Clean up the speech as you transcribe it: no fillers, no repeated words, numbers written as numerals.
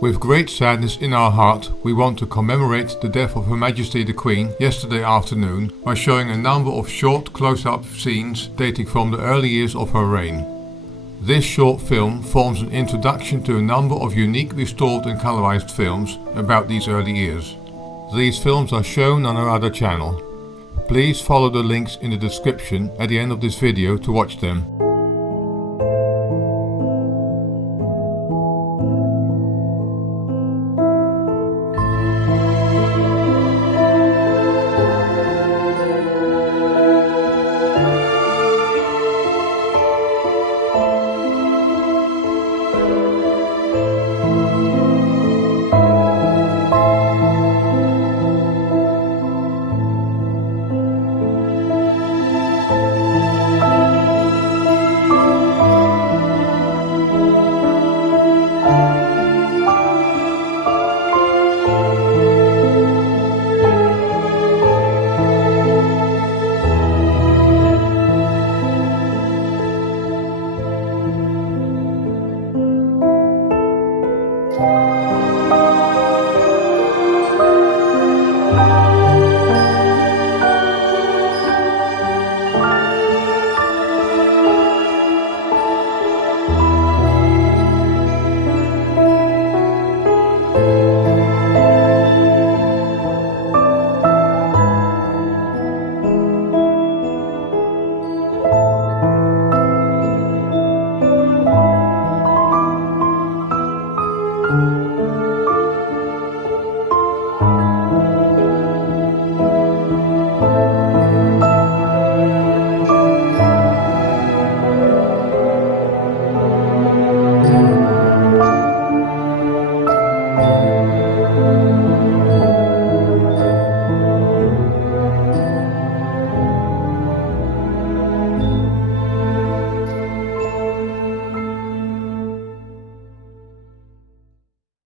With great sadness in our heart, we want to commemorate the death of Her Majesty the Queen yesterday afternoon by showing a number of short close-up scenes dating from the early years of her reign. This short film forms an introduction to a number of unique restored and colorized films about these early years. These films are shown on our other channel. Please follow the links in the description at the end of this video to watch them.